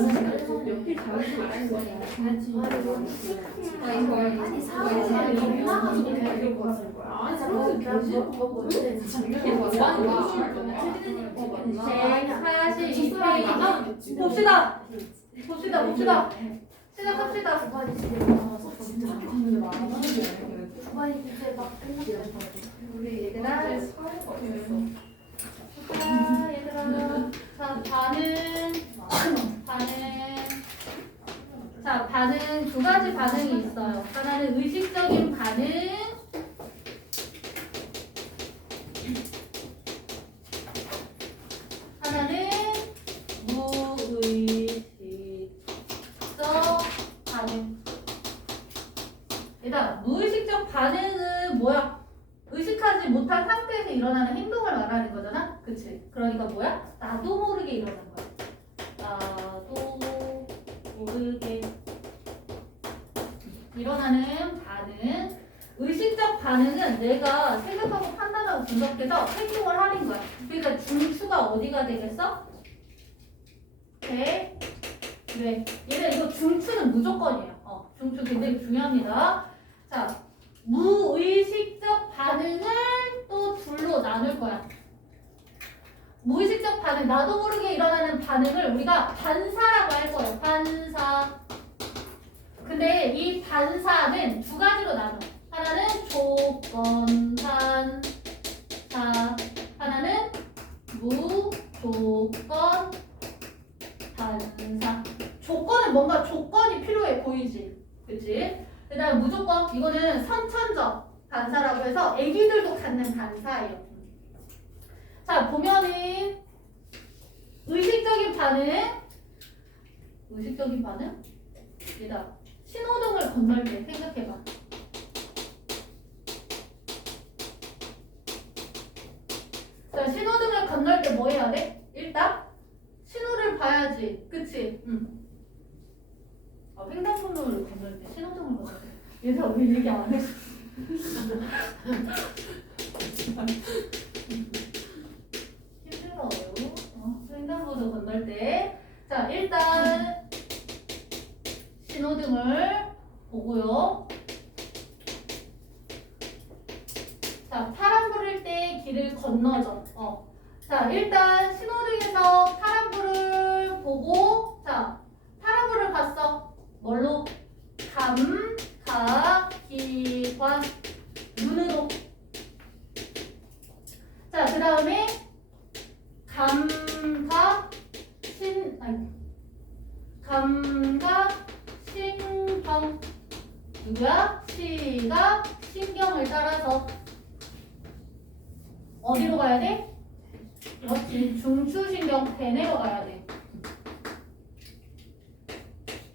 옆에 잘하는 거 알고 아니 사람이 겁나가지고 배우는 거야. 아, 저는 결국 보고 네, 142페이지 봅시다. 시작합시다. 주관이 이제 막 끝났어요. 우리 얘들아. 얘들아. 자, 반응 두 가지 반응이 있어요. 하나는 의식적인 반응. 하나는 무의식적 반응. 얘들아, 무의식적 반응은 뭐야? 의식하지 못한 상태에서 일어나는 행동을 말하는 거잖아? 그치? 그러니까 뭐야? 나도 모르게 일어난 거야. 나도 모르게 일어나는 반응. 의식적 반응은 내가 생각하고 판단하고 분석해서 행동을 하는 거야. 그러니까 중추가 어디가 되겠어? 배, 뇌. 얘는 이거 중추는 무조건이에요. 중추 굉장히 중요합니다. 자, 무의식적 반응을 또 둘로 나눌 거야. 무의식적 반응, 나도 모르게 일어나는 반응을 우리가 반사라고 할 거예요. 반사. 근데 이 반사는 두 가지로 나눠. 하나는 조건 반사, 하나는 무조건 반사. 조건은 뭔가 조건이 필요해 보이지, 그치? 그 다음 무조건, 이거는 선천적 반사라고 해서 애기들도 갖는 반사예요. 자, 보면은 의식적인 반응, 얘다 신호등을 건널 때 생각해봐. 자, 신호등을 건널 때 뭐 해야 돼? 일단 신호를 봐야지, 그치? 횡단보도를 건널 때 신호등을 건널 때 얘들아 왜 얘기 안 했어? 힘들어요. 횡단보도 건널 때. 자, 일단 신호등을 보고요. 자, 파란 불일 때 길을 건너죠. 자, 일단 신호등에서 파란 불을 보고, 자, 파란 불을 봤어. 뭘로? 감각기관 눈으로. 자, 그 다음에 감각신경 누구야? 시각 신경을 따라서 어디로 가야 돼? 그렇지, 중추신경 배 내려가야 돼.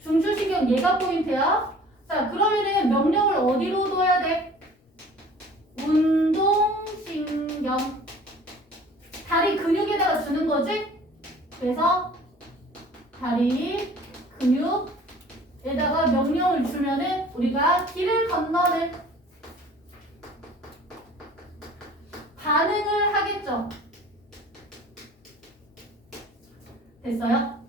중추신경 얘가 포인트야. 자, 그러면은 명령을 어디로 둬야 돼? 운동신경. 다리 근육에다가 주는 거지? 그래서 다리 근육에다가 명령을 주면은 우리가 길을 건너는 반응을 하겠죠. 됐어요?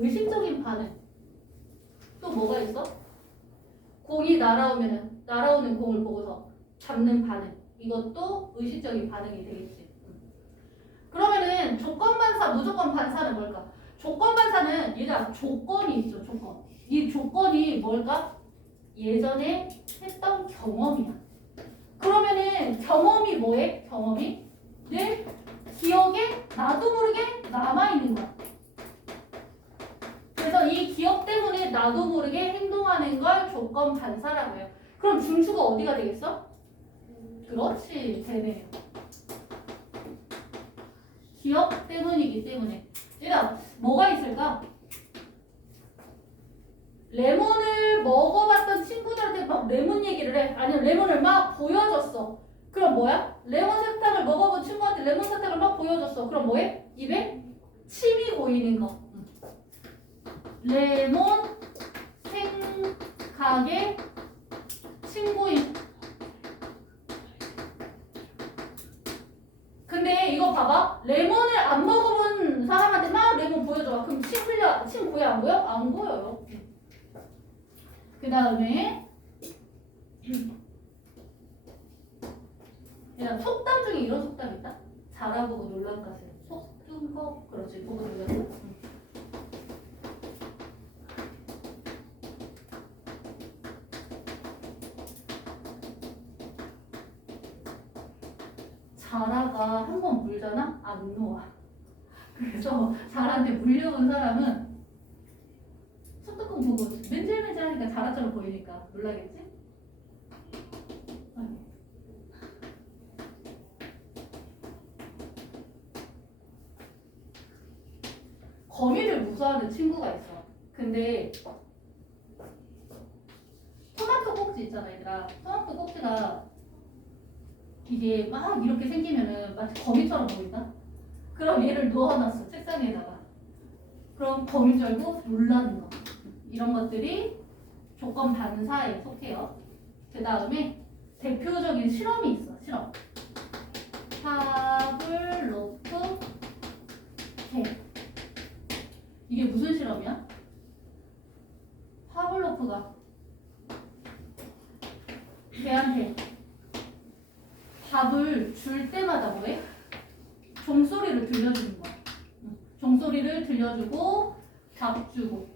의식적인 반응. 또 뭐가 있어? 공이 날아오는 공을 보고서 잡는 반응. 이것도 의식적인 반응이 되겠지. 그러면은 조건 반사, 무조건 반사는 뭘까? 조건 반사는 얘들아 조건이 있어, 조건. 이 조건이 뭘까? 예전에 했던 경험이야. 그러면은 경험이 뭐해? 경험이 늘 기억에 나도 모르게 남아있는 거야. 그래서 이 기억 때문에 나도 모르게 행동하는 걸 조건 반사라고 해요. 그럼 중추가 어디가 되겠어? 그렇지, 배네요. 기억 때문이기 때문에. 얘들아, 뭐가 있을까? 레몬을 먹어봤던 친구들한테 막 레몬 얘기를 해. 아니면 레몬을 막 보여줬어. 그럼 뭐야? 레몬 사탕을 먹어본 친구한테 레몬 사탕을 막 보여줬어. 그럼 뭐해? 입에 침이 고이는 거. 레몬 생각에 침 고임. 근데 이거 봐봐. 레몬을 안 먹어본 사람한테 막 레몬 보여줘. 그럼 침 보여 안 보여? 안 보여요. 그 다음에 야, 속담 중에 이런 속담 있다. 잘하고 놀란 가세. 속든 거 그렇지. 보고 놀랐어. 자라가 한 번 물잖아? 안 놓아. 그래서 자라한테 물려본 사람은 속뚜껑 보고 맨질맨질하니까 자라처럼 보이니까 놀라겠지? 거미를 무서워하는 친구가 있어. 근데 토마토 꼭지 있잖아, 얘들아. 토마토 꼭지가 이게 막 이렇게 생기면은 마치 거미처럼 보인다? 그럼 얘를 놓아놨어, 책상에다가. 그럼 거미줄 알고 놀라는 거. 이런 것들이 조건 반사에 속해요. 그 다음에 대표적인 실험이 있어, 실험. 파블로프 개. 이게 무슨 실험이야? 파블로프가 개한테 밥을 줄 때마다 뭐해? 종소리를 들려주는 거야. 종소리를 들려주고 밥 주고,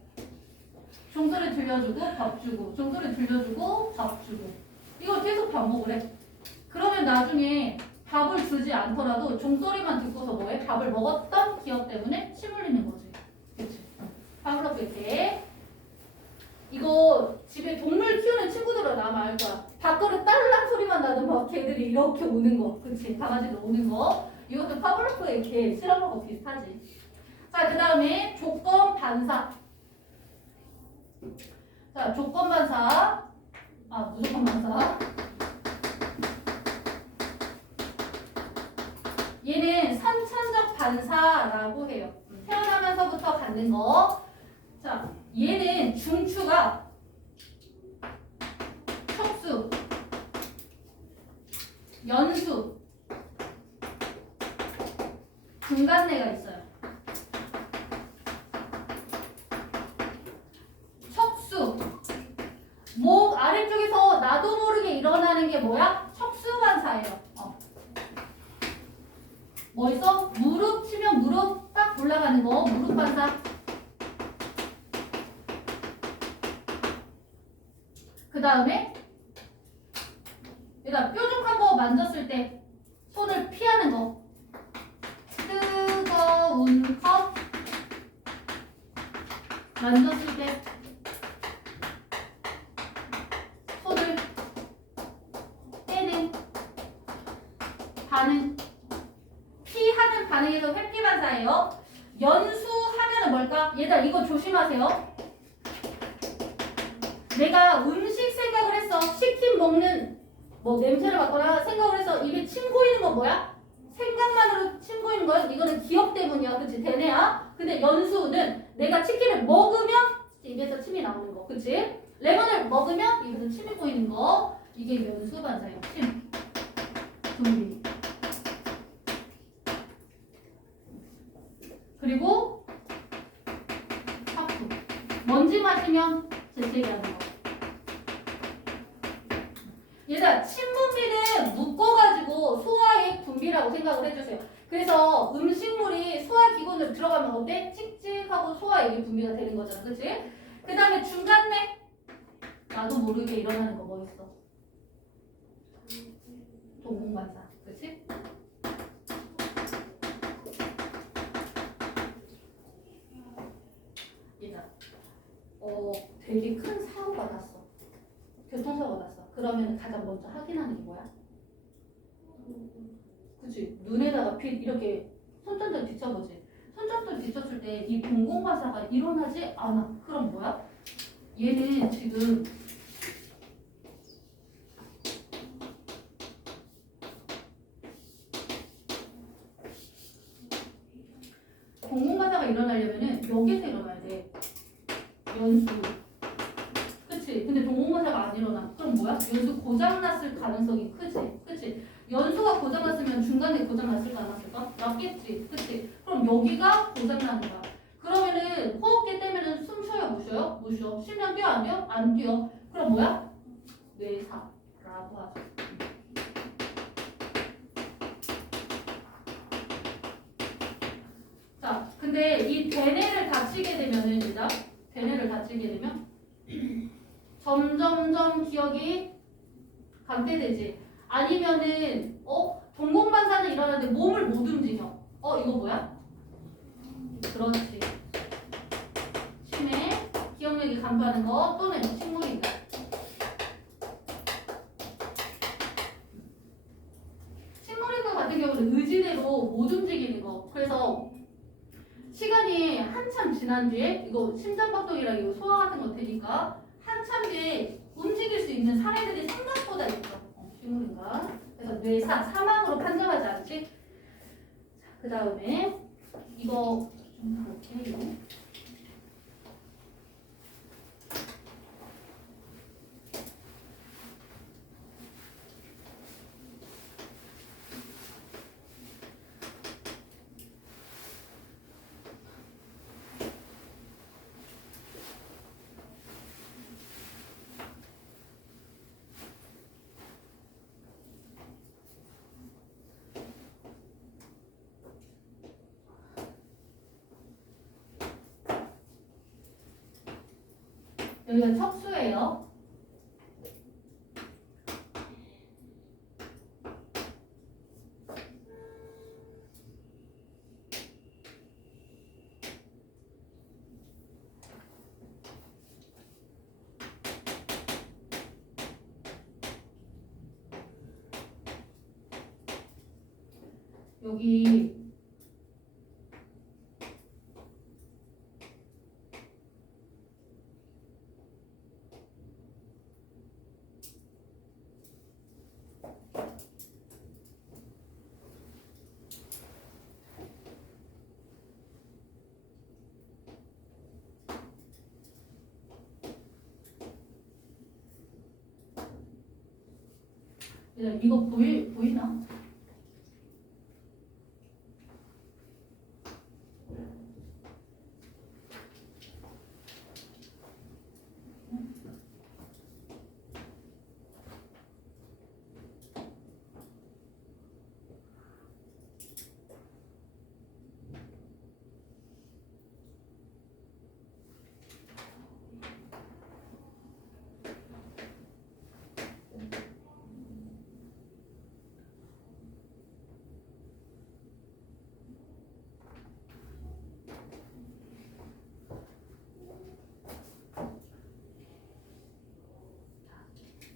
종소리 들려주고 밥 주고, 종소리 들려주고 밥 주고. 이걸 계속 반복을 해. 그러면 나중에 밥을 주지 않더라도 종소리만 듣고서 뭐해? 밥을 먹었던 기억 때문에 침 흘리는 거지. 그치? 파블로프 개. 이거 집에 동물 키우는 친구들은 아마 알 거야. 밥그릇 딸랑 소리만 나도 막 개들이 이렇게 오는 거. 그치? 강아지들 오는 거. 이것도 파블로프의 개 실험하고 비슷하지. 자, 그 다음에 조건 반사. 자, 조건 반사. 무조건 반사. 얘는 선천적 반사라고 해요. 태어나면서부터 갖는 거. 자, 얘는 중추가 척수, 연수, 중간내가 있어요. 척수, 목 아래쪽에서 나도 모르게 일어나는 게 뭐야? 척수반사예요. 뭐 있어? 무릎 치면 무릎 딱 올라가는 거, 무릎 반사. 그 다음에 얘가 뾰족한 거 만졌을 때 손을 피하는 거. 뜨거운 컵 만졌을 때 손을 떼는 반응. 피하는 반응에서 회피 반사예요. 연수하면은 뭘까? 얘들아 이거 조심하세요. 내가 음식 생각을 했어. 치킨 먹는 뭐 냄새를 맡거나 생각을 해서 입에 침 고이는 건 뭐야? 생각만으로 침 고이는 건 이거는 기억 때문이야. 그치? 되네야. 근데 연수는 내가 치킨을 먹으면 입에서 침이 나오는 거. 그치? 레몬을 먹으면 입에서 침이 고이는 거. 이게 연수 반사예요. 침. 분비. 그리고 합수. 먼지 마시면 재채기하는 거. 얘들아, 침 분비는 묶어가지고 소화의 분비라고 생각을 해주세요. 그래서 음식물이 소화기관으로 들어가면 어때? 찍찍하고 소화액이 분비가 되는 거잖아. 그치? 그 다음에 중간내. 나도 모르게 일어나는 거 뭐 있어? 동공반사. 그치? 얘들아, 되게 큰 사고가 났어. 교통사고가 났어. 그러면 가장 먼저 확인하는 게 뭐야? 그치? 눈에다가 빛 이렇게 손전등 비춰보지. 손전등 비췄을 때 이 동공반사가 일어나지 않아. 그럼 뭐야? 얘는 지금 동공반사가 일어나려면은 여기서 일어나야 돼. 연수. 그치? 근데 동공반사가 안 일어나. 그럼 뭐야? 연수 고장났을 가능성이 크지? 그치? 연수가 고장났으면 중간에 고장났을까 안 났을까? 맞겠지. 그치? 그럼 여기가 고장나는 거야. 그러면은 호흡기 떼면은 숨 쉬어요? 못 쉬어요? 못 쉬어. 쉬면 뛰어 안 뛰어? 안 뛰어. 그럼 뭐야? 뇌사라고 하죠. 자, 근데 이 대뇌를 다치게 되면은 진짜 대뇌를 다치게 되면 점점점 기억이 감퇴되지. 아니면은 동공반사는 일어나는데 몸을 못 움직여. 이거 뭐야? 그렇지. 심해 기억력이 감퇴하는 거 또는 식물인가. 식물인가 같은 경우는 의지대로 못 움직이는 거. 그래서 시간이 한참 지난 뒤에 이거 심장박동이랑 이거 소화 같은 거 되니까 한참 뒤에 움직일 수 있는 사례들이 생각보다 있어. 식물인가. 그래서 뇌사 사망으로 판정하지 않지. 그 다음에 이거 좀 볼게요. 여기가 척수예요. 여기 이거 보이나?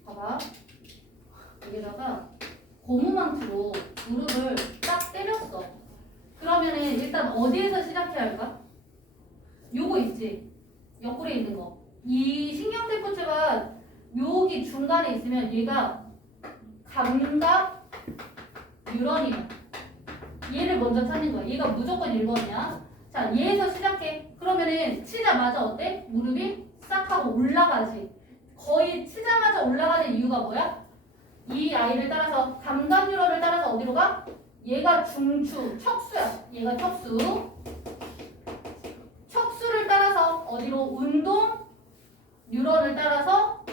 봐봐. 여기다가 고무망치로 무릎을 딱 때렸어. 그러면은 일단 어디에서 시작해야 할까? 요거 있지? 옆구리에 있는 거. 이 신경세포체가 여기 중간에 있으면 얘가 감각 뉴런이야. 얘를 먼저 찾는 거야. 얘가 무조건 1번이야. 자, 얘에서 시작해. 그러면은 치자마자 어때? 무릎이 싹 하고 올라가지. 거의 치자마자 올라가는 이유가 뭐야? 이 아이를 따라서 감각 뉴런을 따라서 어디로 가? 얘가 중추, 척수야. 얘가 척수. 척수를 따라서 어디로? 운동 뉴런을 따라서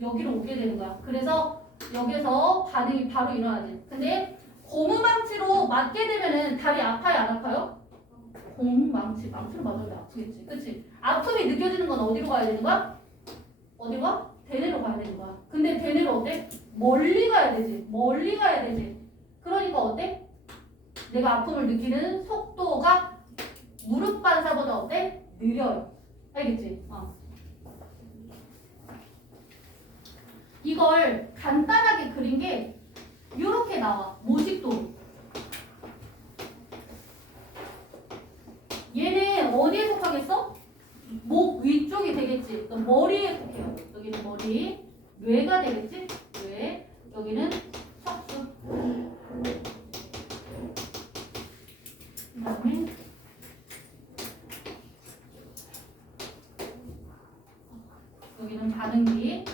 여기로 오게 되는 거야. 그래서 여기서 반응이 바로 일어나지. 근데 고무망치로 맞게 되면은 다리 아파요, 안 아파요? 고무망치로 맞으면 아프겠지. 그치? 아픔이 느껴지는 건 어디로 가야 되는 거야? 어디로 가? 대뇌로 가야 되는 거야. 근데 대뇌로 어때? 멀리 가야 되지. 멀리 가야 되지. 그러니까 어때? 내가 아픔을 느끼는 속도가 무릎 반사보다 어때? 느려요. 알겠지? 이걸 간단하게 그린 게 이렇게 나와. 모직도로. 얘는 어디에 속하겠어? 목 위쪽이 되겠지. 그럼 머리에 속해요. 여기는 머리. 뇌가 되겠지? 뇌. 여기는 척수. 그 다음에 여기는 반응기.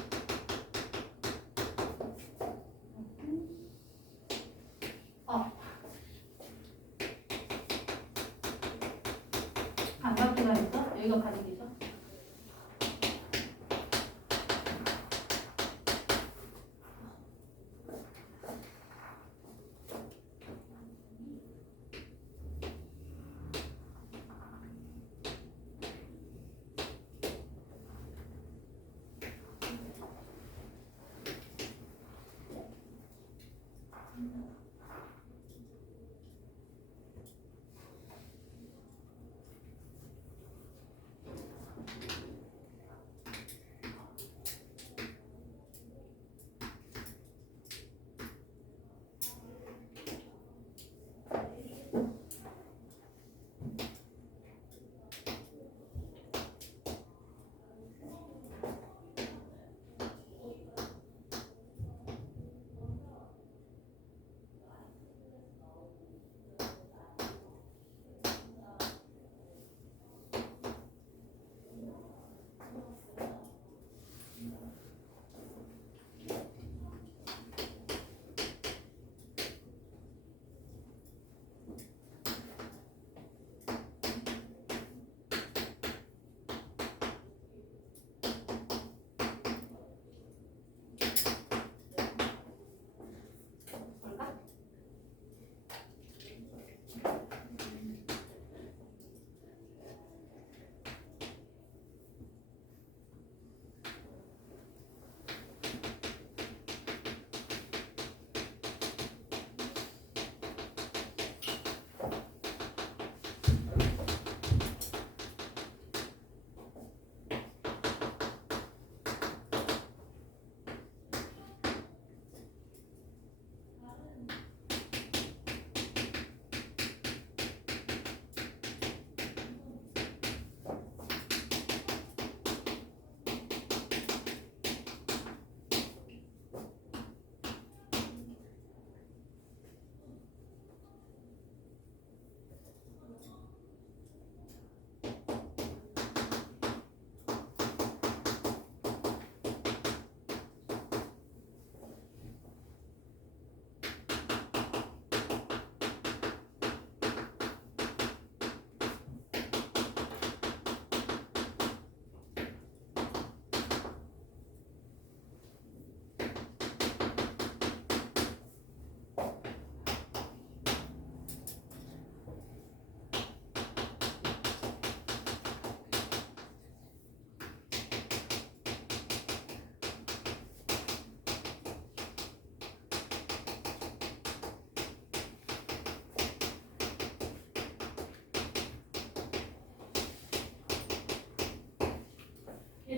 이건 반응이죠.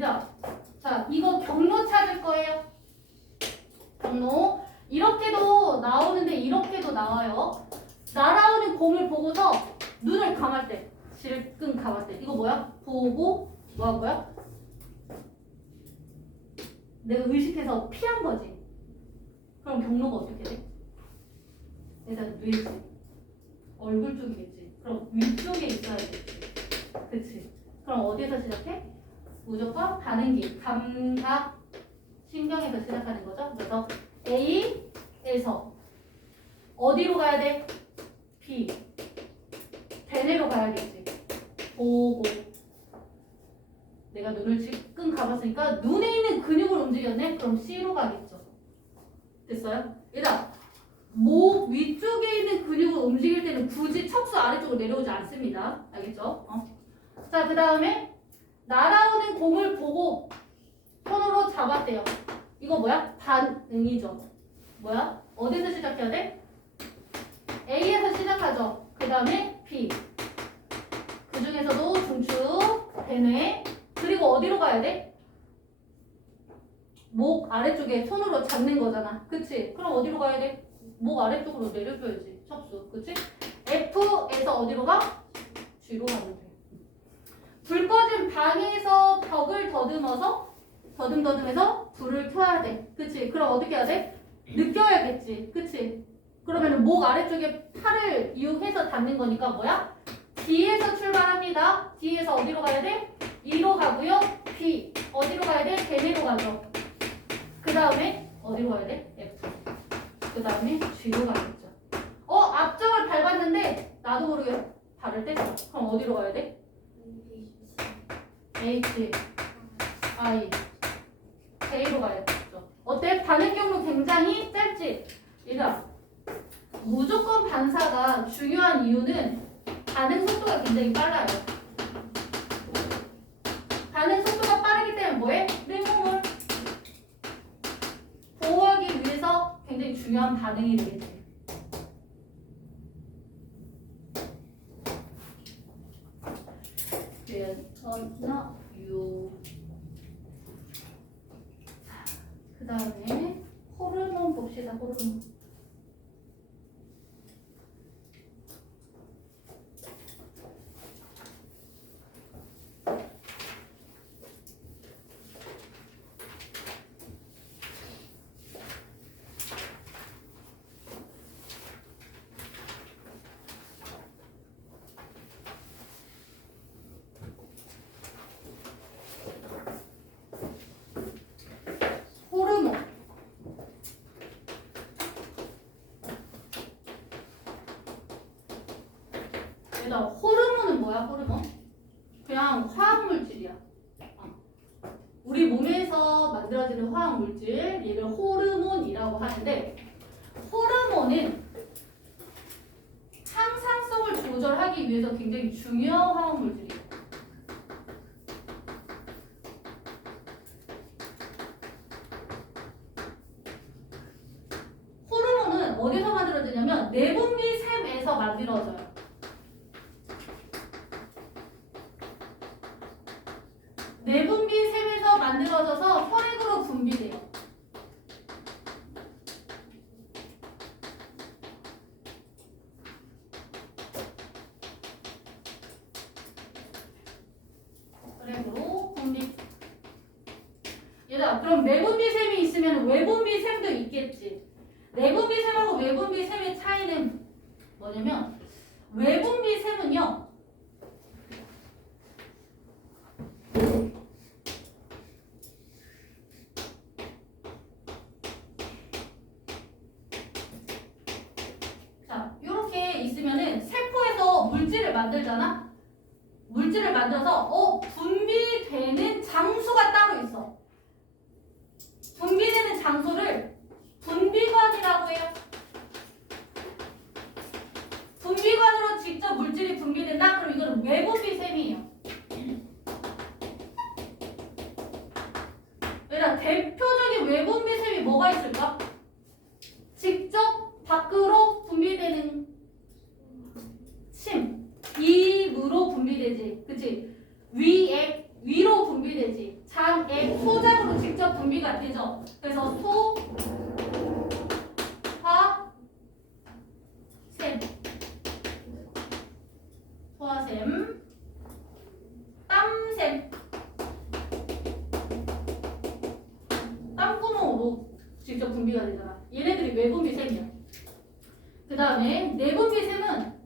그죠? 자, 이거 경로 찾을 거예요. 경로. 이렇게도 나오는데 이렇게도 나와요. 날아오는 공을 보고서 눈을 감을 때, 질끈 감을 때. 이거 뭐야? 보고 뭐 한 거야? 내가 의식해서 피한 거지. 그럼 경로가 어떻게 돼? 일단 뇌지. 얼굴 쪽이겠지. 그럼 위쪽에 있어야겠지. 그치? 그럼 어디에서 시작해? 무조건 반응기, 감각, 신경에서 시작하는 거죠. 그래서 A에서 어디로 가야 돼? B. 대뇌로 가야겠지. 보고. 내가 눈을 지금 감았으니까 눈에 있는 근육을 움직였네? 그럼 C로 가겠죠. 됐어요? 얘들아, 목 위쪽에 있는 근육을 움직일 때는 굳이 척수 아래쪽으로 내려오지 않습니다. 알겠죠? 자, 그 다음에 날아오는 공을 보고 손으로 잡았대요. 이거 뭐야? 반응이죠. 뭐야? 어디서 시작해야 돼? A에서 시작하죠. 그 다음에 B. 그 중에서도 중추, 대뇌. 그리고 어디로 가야 돼? 목 아래쪽에 손으로 잡는 거잖아. 그치? 그럼 어디로 가야 돼? 목 아래쪽으로 내려줘야지. 척수. 그치? F에서 어디로 가? G로 가면 돼. 불 꺼진 방에서 벽을 더듬해서 불을 켜야 돼. 그치? 그럼 어떻게 해야 돼? 느껴야겠지. 그치? 그러면 목 아래쪽에 팔을 이용해서 닿는 거니까 뭐야? D에서 출발합니다. D에서 어디로 가야 돼? E로 가고요. B. 어디로 가야 돼? 대뇌로 가죠. 그 다음에 어디로 가야 돼? F. 그 다음에 G로 가겠죠. 앞쪽을 밟았는데 나도 모르게 발을 뗐어. 그럼 어디로 가야 돼? H, I, J로 가야겠죠. 어때? 반응 경로 굉장히 짧지? 얘들아, 무조건 반사가 중요한 이유는 반응 속도가 굉장히 빨라요. 반응 속도가 빠르기 때문에 뭐해? 링크물 보호하기 위해서 굉장히 중요한 반응이 되겠지. 괜찮아 유. 그 다음에 호르몬 봅시다. 호르몬. 호르몬. 얘들아, 호르몬은 뭐야? 호르몬? 그냥 화학물질이야. 우리 몸에서 만들어지는 화학물질, 얘를 호르몬이라고 하는데, 호르몬은 항상성을 조절하기 위해서 굉장히 중요한 화학물질이에요. 호르몬은 어디서 만들어지냐면 내분비샘에서 만들어져요. 내분비샘에서 만들어져서 혈액으로 분비돼요. 혈액으로 분비. 얘들아, 그럼 내분비샘이 있으면 외분비샘도 있겠지. 내분비샘하고 외분비샘의 차이는 뭐냐면 외분비샘은요, 자, 이렇게 있으면은 세포에서 물질을 만들잖아. 물질을 만들어서 분비되는 장소가 따로 있어. 분비되는 장소를 분비관이라고 해요. 분비관으로 직접 물질이 분비된다? 그럼 이거는 외분비샘이에요. 얘들아, 대표적인 외분비샘이 뭐가 있을까? 직접 밖으로 분비되는 침, 입으로 분비되지, 그치? 위액, 위로 분비되지. 장액, 소장으로 직접 분비가 되죠. 그래서 소, 화, 샘, 소화샘, 땀샘, 땀구멍으로 직접 분비가 되잖아. 얘네들이 외분비샘이야. 그 다음에 내분비샘은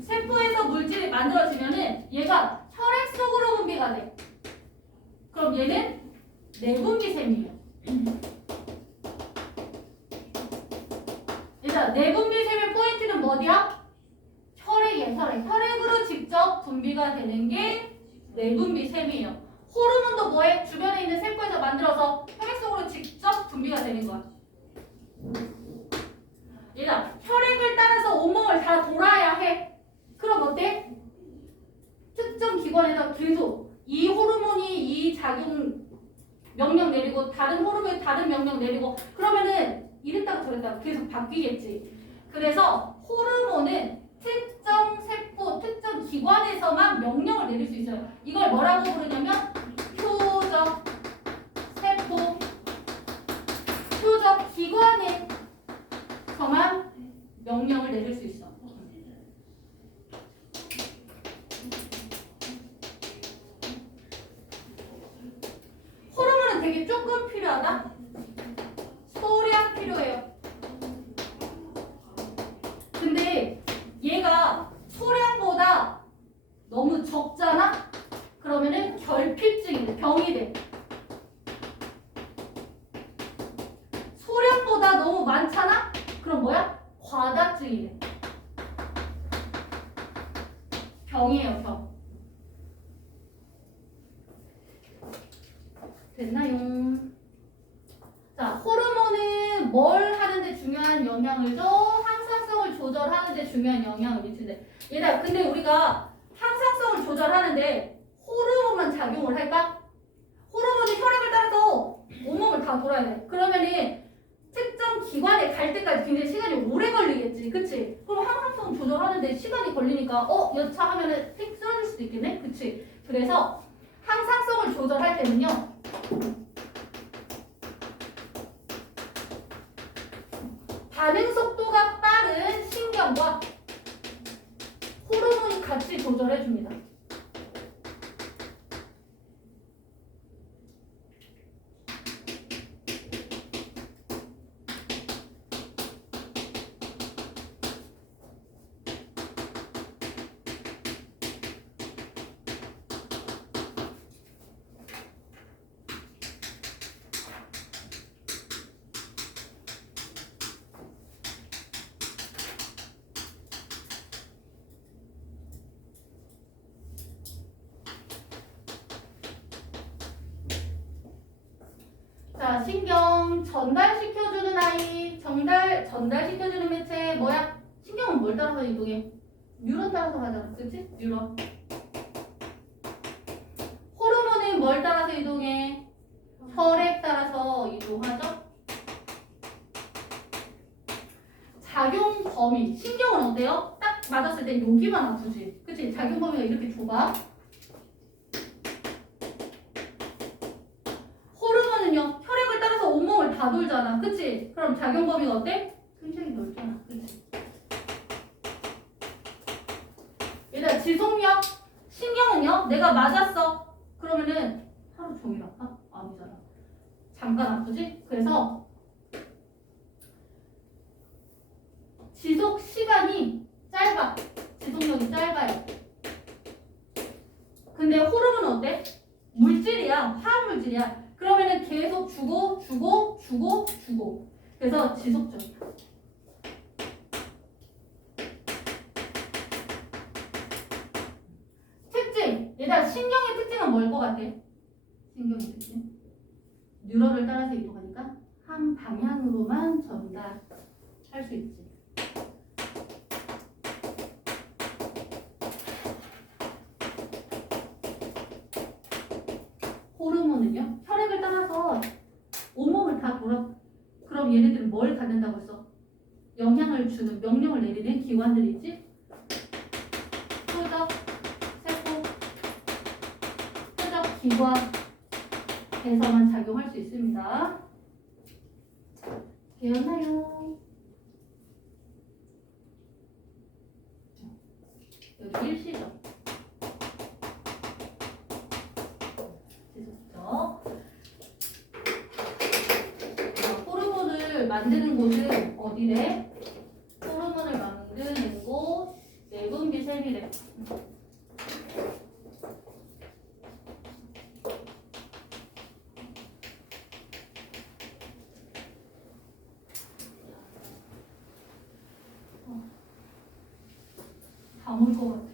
세포에서 물질이 만들어지면은 얘가 혈액 속으로 분비가 돼. 그럼 얘는 내분비샘이에요. 얘들아, 내분비샘의 포인트는 뭐야? 혈액이야, 혈액. 혈액으로 직접 분비가 되는 게 내분비샘이에요. 호르몬도 뭐해? 주변에 있는 세포에서 만들어서 혈액 속으로 직접 분비가 되는 거야. 얘들아, 혈액을 따라서 온몸을 다 돌아야 해. 그럼 어때? 특정 기관에서 계속 이 호르몬이 이 작용 명령 내리고 다른 호르몬이 다른 명령 내리고 그러면은 이랬다가 저랬다가 계속 바뀌겠지. 그래서 호르몬은 특정 세포, 특정 기관에서만 명령을 내릴 수 있어요. 이걸 뭐라고 부르냐면 표적 세포, 표적 기관에서만 명령을 내릴 수 있어. 호르몬은 되게 조금 필요하다? 소량 필요해요. 근데 얘가 소량보다 너무 적잖아? 그러면은 결핍증이 돼, 병이 돼. 소량보다 하나보다 너무 많잖아? 그럼 뭐야? 과다증이래. 병이에요, 병. 됐나요? 자, 호르몬은 뭘 하는데 중요한 영향을 줘? 항상성을 조절하는데 중요한 영향을 미친대. 얘들아, 근데 우리가 항상성을 조절하는데 호르몬만 작용을 할까? 호르몬이 혈액을 따라서 온몸을 다 돌아야 돼. 그러면은 특정 기관에 갈 때까지 굉장히 시간이 오래 걸리겠지. 그치? 그럼 항상성 조절하는데 시간이 걸리니까 여차하면은 픽 쓰러질 수도 있겠네? 그치? 그래서 항상성을 조절할 때는요. 반응 속도가 빠른 신경과 호르몬이 같이 조절해줍니다. 자, 신경 전달시켜주는 아이, 전달시켜주는 매체 뭐야? 신경은 뭘 따라서 이동해? 뉴런 따라서 가잖아, 그치? 뉴런. 호르몬은 뭘 따라서 이동해? 혈액 따라서 이동하죠? 작용 범위, 신경은 어때요? 딱 맞았을 때 여기만 아프지, 그치? 작용 범위가 이렇게 좁아. 호르몬은요, 혈액을 따라서 온몸을 다 돌잖아, 그치? 그럼 작용 범위가 어때? 굉장히 넓잖아, 그치? 얘들아, 지속력, 신경은요, 내가 맞았어. 그러면은 하루 종일 아파? 아니잖아. 잠깐 아프지? 그래서 지속 시간이 짧아. 지속력이 짧아요. 근데 호르몬은 어때? 물질이야. 화학 물질이야. 그러면은 계속 주고. 그래서 지속적이야. 특징. 얘들아, 신경의 특징은 뭘 것 같아? 신경의 특징. 뉴런을 따라서 이동하니까 한 방향으로만 전달할 수 있지. 호르몬은요, 혈액을 따라서 온몸을 다 돌아. 그럼 얘네들은 뭘 갖는다고 했어? 영향을 주는, 명령을 내리는 기관들이 있지? 소적, 세포, 소적 기관에서만 작용할 수 있습니다. 되었나요? 여기 일시적. 호르몬을 만드는 곳은 어디래? 호르몬을 만드는 곳 내분비 셀이래. 다 올 것 같아.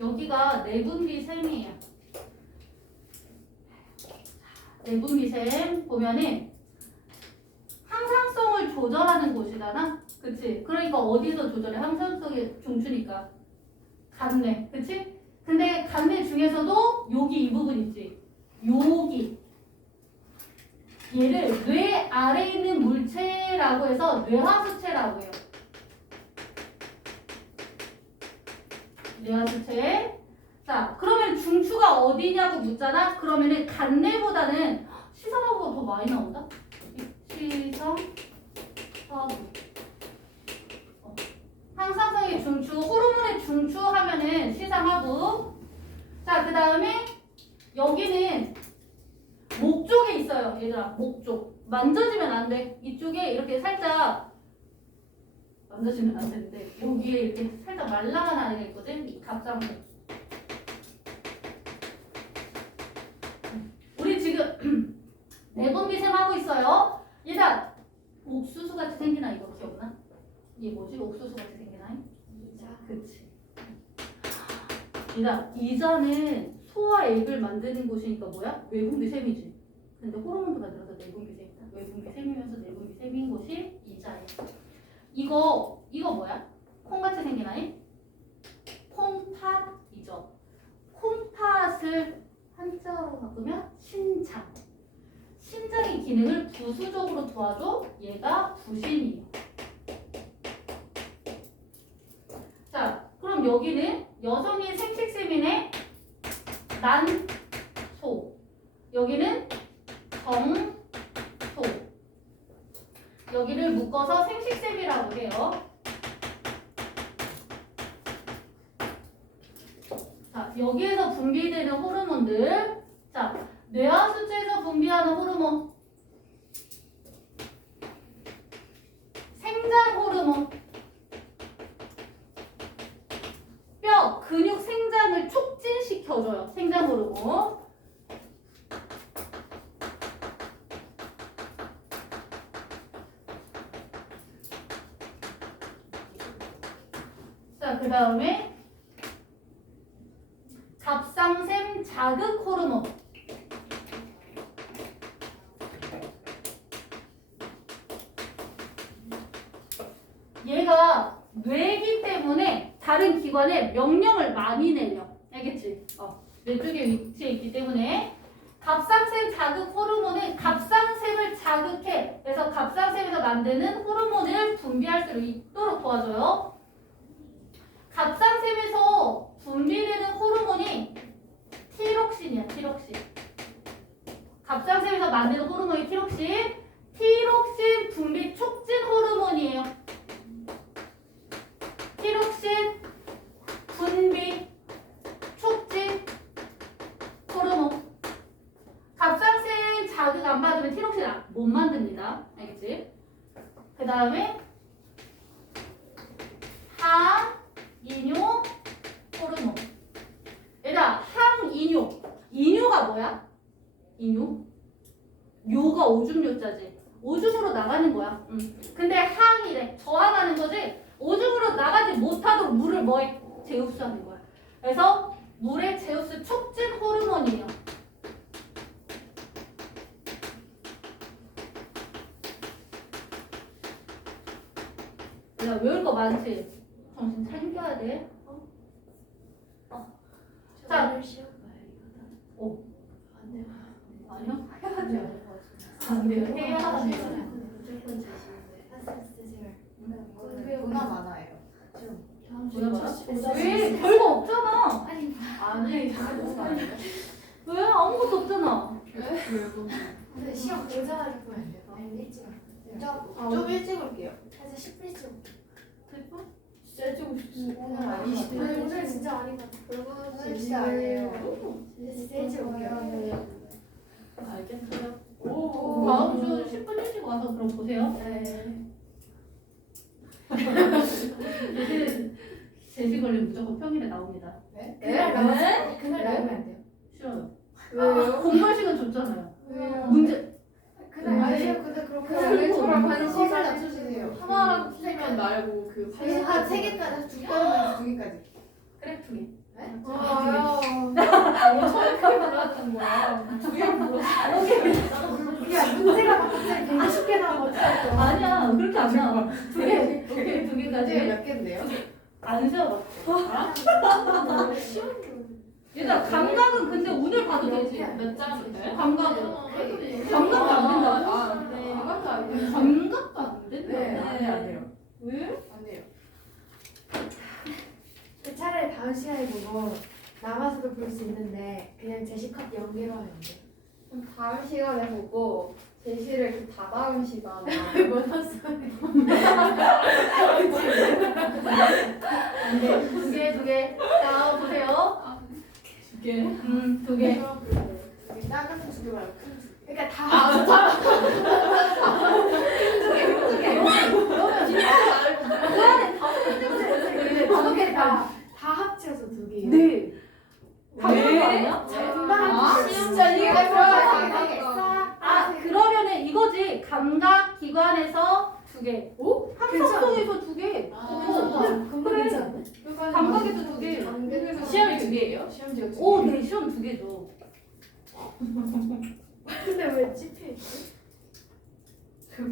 여기가 내분비샘이에요. 내분비샘 보면은 항상성을 조절하는 곳이잖아. 그치? 그러니까 어디서 조절해? 항상성이 중추니까 간내. 그치? 근데 간내 중에서도 여기 이 부분 있지? 여기 얘를 뇌 아래에 있는 물체라고 해서 뇌하수체라고 해요. 뇌하수체. 자, 그러면 중추가 어디냐고 묻잖아? 그러면은 간내보다는 시상하고가 더 많이 나온다? 시상하고. 항상성의 중추, 호르몬의 중추 하면은 시상하고. 자, 그 다음에 여기는 목 쪽에 있어요. 얘들아, 목 쪽. 만져지면 안 돼. 이쪽에 이렇게 살짝 만져지면 안 되는데 여기에 이렇게 살짝 말랑한 아이가 있거든. 이 갑상선. 우리 지금 내분비샘 하고 있어요. 얘들아, 옥수수 같이 생긴 아이 이거 기억나? 이게 뭐지? 옥수수 같이 생긴 아이? 이자. 그치. 얘들아, 이자는 소화액을 만드는 곳이니까 뭐야? 외분비샘이지. 근데 호르몬도 만들어서 내분비샘이다. 외분비샘이면서 내분비샘인 곳이 이자예요. 이거 뭐야? 콩같이 생긴 아이? 콩팥이죠. 콩팥을 한자로 바꾸면 신장. 신장의 기능을 부수적으로 도와줘. 얘가 부신이에요. 자, 그럼 여기는 여성의 생식샘이네. 난소. 여기는 정소. 여기를 묶어서 생식샘이라고 해요. 자, 여기에서 분비되는 호르몬들. 자, 뇌하수체에서 분비하는 호르몬. 생장 호르몬. 뼈, 근육 생장을 촉진시켜줘요. 생장 호르몬. 자, 그 다음에 갑상샘 자극 호르몬. 얘가 뇌이기 때문에 다른 기관에 명령을 많이 내려. 알겠지? 뇌 쪽에 위치해 있기 때문에 갑상샘 자극 호르몬은 갑상샘을 자극해. 그래서 갑상샘에서 만드는 호르몬을 분비할 수 있도록 도와줘요. 갑상샘에서 분비되는 호르몬이 티록신이야. 티록신. 갑상샘에서 만드는 호르몬이 티록신. 티록신 분비 촉진 호르몬이에요. 티록신 분비 촉진 호르몬. 갑상샘 자극 안 받으면 티록신 못 만듭니다. 알겠지? 그 다음에 항이뇨 호르몬. 얘들아, 항이뇨. 이뇨가 뭐야? 이뇨? 요가 오줌요자지. 오줌으로 나가는 거야. 근데 항이래. 저항하는 거지. 오줌으로 나가지 못하도록 물을 뭐해? 제흡수하는 거야. 그래서 물의 제흡수 촉진 호르몬이에요. 야, 외울 거 많지? 정신 챙겨야 돼. 자, 오늘 시험 봐요 이거. 안 돼요. 아니요? 안 돼요. 안 돼요. 해야 하는 무조건 자신인데. 하스스세요. 문화 많아요. 뭐야 말아? 왜? 별거 없잖아. 아니, 너무 많아요. 왜? 아무것도 없잖아. 근데 시험 보자마자 보면 안 돼요. 아니 일찍 안 돼요. 좀 일찍 올게요. 그래서 10분 일찍 올게요. 됐어? 진짜 일찍 오셨어요. 오늘 아니시죠? 아니 오늘 진짜 아니다. 오늘 진짜 아니에요. 진짜 일찍 올게요. 알겠어요. 오. 다음 주 10분 일찍 와서 그럼 보세요. 네. 대신 제시 걸리면 무조건 평일에 나옵니다. 그날 나왔어요. 그날 나오면 안 돼요. 싫어요. 왜요? 공부할 시간 줬잖아요. 왜요? 문제 그날 아니에요. 근데 그렇게 왜 저랑 관심을 낮춰주세요. 하나랑 틀리면 말고 그 한3 개까지 두 개까지 두 개까지. 그래 2개. 네? 아, 그렇게 몰랐던 거야. 두개 몰랐어. 야 문제가 막 갑자기 120개 나오면 어떡할 거야. 아니야 그렇게 안 나와. 2개. 오케이 2개까지. 몇 개인데요? 안 세워. 쉬운 거. 얘들아 얘들아 감각은 근데 오늘 봐도 되지. 몇 장인데? 감각은. 네. 감각도 안 된다고? 아, 네. 감각도 안 돼요. 감각도 안 된다. 네. 안 돼요. 왜? 안 돼요. 차라리 다음 시간에 보고 남아서도 볼 수 있는데 그냥 제시컷 연계로 하면 안 돼. 그럼 다음 시간에 보고 제시를 그 다다음 시간에 두 개. 자 보세요. 두 개. 두 개. 작은 두개 말고 큰 두 개. 그러니까 다 그 안에 다섯 개. 다 합쳐서 두 개. 네. 당연한 거 아니야? 아, 진짜 이해가 들어가요. 아 그러면은 이거지. 감각 기관에서 두 개. 오? 함성동에서 두 개. 그거 그래. 괜찮네. 감각에서 두 개. 시험이 두 개예요? 시험지가 두 개. 오, 네 시험 두 개죠. 근데 왜 찝혀있지?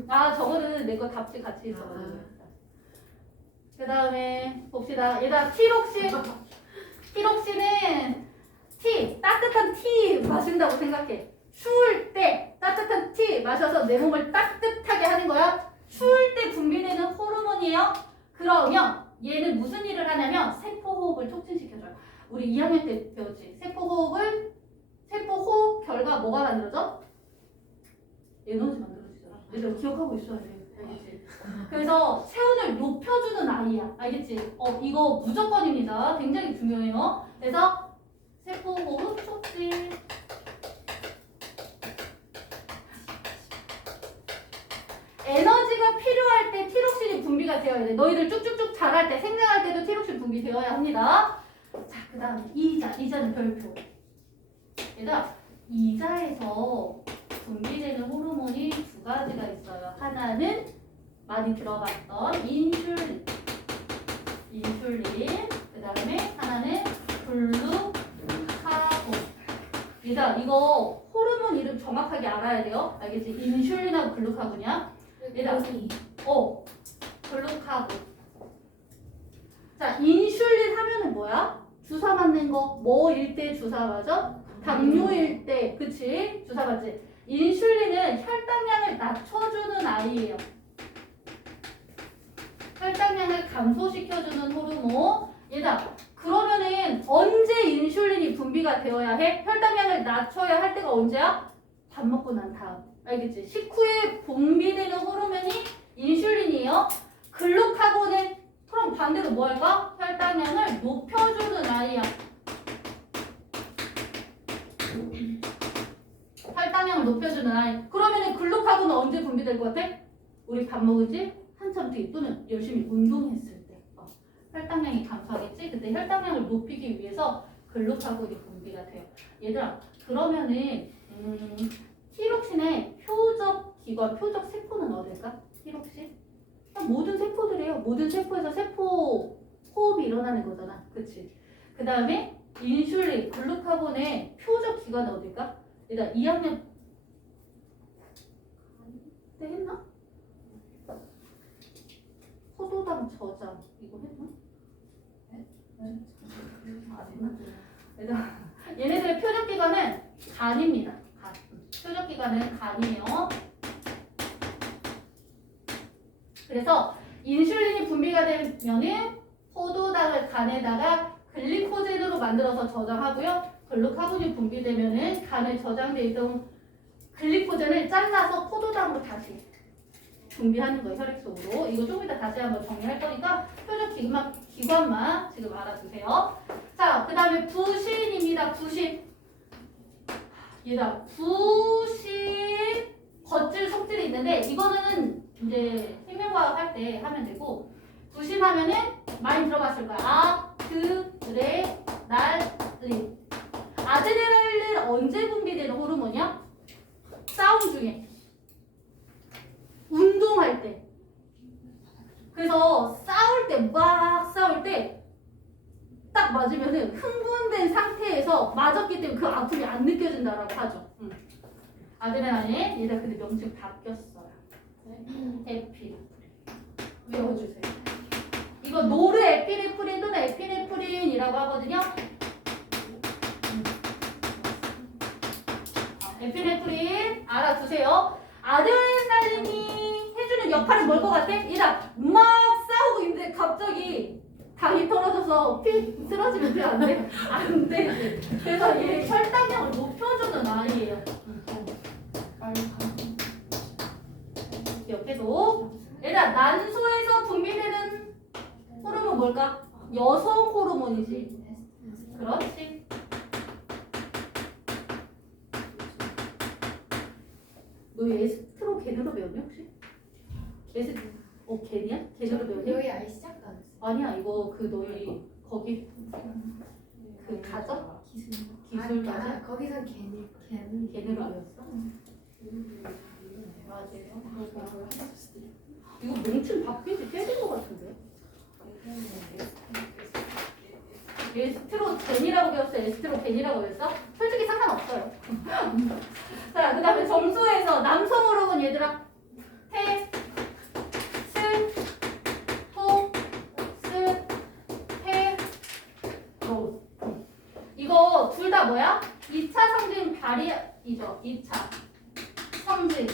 아 저거는 내 거 답지 같이 있어가지고. 그 다음에 봅시다. 얘들아 티록시는 티 따뜻한 티 마신다고 생각해. 추울 때 따뜻한 티 마셔서 내 몸을 따뜻하게 하는 거야. 추울 때 분비되는 호르몬이에요. 그러면 얘는 무슨 일을 하냐면 세포호흡을 촉진시켜줘요. 우리 2학년 때 배웠지. 세포호흡 결과 뭐가 만들어져? 에너지 만들어지잖아. 얘들 기억하고 있어야 돼. 알겠지? 그래서 체온을 높여주는 아이야. 알겠지? 이거 무조건입니다. 굉장히 중요해요. 그래서 세포호흡 촉진. 에너지가 필요할 때 티록신이 분비가 되어야 돼. 너희들 쭉쭉쭉 자랄 때, 생장할 때도 티록신 분비되어야 합니다. 자, 그 다음에 이자는 별표. 얘들아, 이자에서 분비되는 호르몬이 두 가지가 있어요. 하나는 많이 들어봤던 인슐린. 그 다음에 하나는 글루카곤. 얘들아, 이거 호르몬 이름 정확하게 알아야 돼요. 알겠지? 인슐린하고 글루카곤이야. 얘들아, 글루카곤. 자, 인슐린 하면은 뭐야? 주사 맞는 거. 뭐일 때 주사 맞아? 당뇨일 때, 그치? 주사 맞지? 인슐린은 혈당량을 낮춰주는 아이예요. 혈당량을 감소시켜주는 호르몬. 얘들아, 그러면은 언제 인슐린이 분비가 되어야 해? 혈당량을 낮춰야 할 때가 언제야? 밥 먹고 난 다음. 알겠지? 식후에 분비되는 호르몬이 인슐린이에요. 글루카곤은 그럼 반대로 뭐 할까? 혈당량을 높여주는 아이야. 혈당량을 높여주는 아이. 그러면은 글루카곤은 언제 분비될 것 같아? 우리 밥 먹은 지 한참 뒤 또는 열심히 운동했을 때. 혈당량이 감소하겠지? 그때 혈당량을 높이기 위해서 글루카곤이 분비가 돼요. 얘들아, 그러면은 티록신의 표적 기관, 표적 세포는 어딜까? 티록신? 모든 세포들이에요. 모든 세포에서 세포 호흡이 일어나는 거잖아. 그치? 그 다음에 인슐린, 글루카곤의 표적 기관은 어딜까? 얘들아, 2학년 때 했나? 포도당 저장 이거 했나? 안 했나? 얘들아, 얘네들의 표적 기관은 간입니다. 간. 표적 기관은 간이에요. 그래서 인슐린이 분비가 되면은 포도당을 간에다가 글리코젠으로 만들어서 저장하고요. 글루카곤이 분비되면은 간에 저장돼 있던 글리코젠을 잘라서 포도당으로 다시 분비하는 거예요. 혈액 속으로. 이거 조금 이따 다시 한번 정리할 거니까 표적 기관만 지금 알아두세요. 자, 그 다음에 부신입니다. 부신. 얘들아, 부신 겉질 속질이 있는데 이거는 이제 생명과학 할 때 하면 되고, 부신 하면은 많이 들어봤을 거야. 아드레날린. 아드레날린 언제 분비되는 호르몬이야? 싸움 중에. 운동할 때. 그래서 싸울 때, 막 싸울 때 딱 맞으면은 흥분된 상태에서 맞았기 때문에 그 아픔이 안 느껴진다라고 하죠. 아드레날린. 얘들 근데 명칭 바뀌었어요. 에피네프린. 외워주세요. 이거 노르에피네프린 또는 에피네프린이라고 하거든요. 봐주세요. 아들, 딸님이 해주는 역할은 뭘 것 같아? 얘들아, 막 싸우고 있는데 갑자기 당이 떨어져서 피 쓰러지면 돼? 안 돼? 안 돼. 그래서 얘 혈당량을 높여주는 아이예요. 옆에서 얘들아, 난소에서 분비되는 호르몬 뭘까? 여성 호르몬이지. 그렇지. 너 에스트로겐으로 배웠니 혹시? 겐이야? 겐으로 배웠니? 여기 아예 시작도 안 했어. 아니야, 이거 그 너희 거기 그 가정 기술 과정 아니야, 거기선 겐. 겐으로 배웠어? 맞아요. 이거 뭉친 바뀌지 깨진 것 같은데. 에스트로겐이라고 배웠어? 에스트로겐이라고 배웠어? 솔직히 상관없어요. 자, 그 다음에 점수에서 남성 호르몬 얘들아 태, 스, 토, 스, 태, 로. 이거 둘 다 뭐야? 2차 성징 발휘이죠. 2차 성징.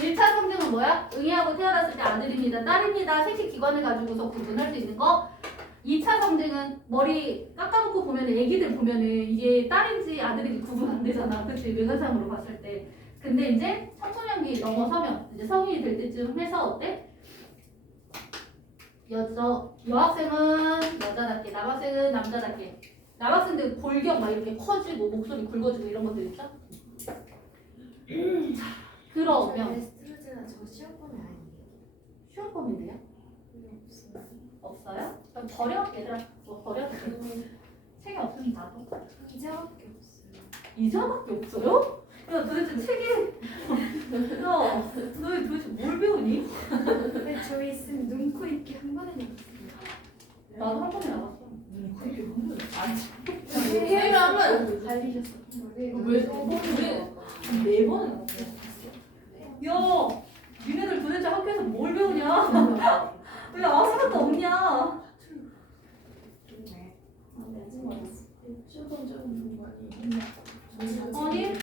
1차 성징은 뭐야? 응애하고 태어났을 때 아들입니다, 딸입니다. 생식기관을 가지고서 구분할 수 있는 거. 2차 성징은 머리 깎아놓고 보면 애기들 보면은 이게 딸인지 아들인지 구분 안 되잖아. 그치? 외관상으로 봤을 때. 근데 이제 청소년기 넘어서면 이제 성인이 될 때쯤 해서 어때? 여학생은 여자답게, 남학생은 남자답게. 남학생들 골격 막 이렇게 커지고 목소리 굵어지고 이런 것들 있죠? 자, 그러면 에스트로겐은 저 시험범위 아니에요. 시험범인데요? 없어요. 없어요? 그럼 버려 얘들아. 뭐 버려? 책이 없으면 놔둬. 이제밖에 없어요. 이자밖에 없어요? 야 도대체 책이 야 너희 도대체 뭘 배우니? 근데 저희 쌤 눈, 코, 입기 한 번에 나왔어요. 나도 한 번에 나갔어. 그게 너무 쌤은 달리셨어. 네 번에 나갔어. 야 니네들 도대체 학교에서 뭘 배우냐? 왜 아무것도 없냐? 아니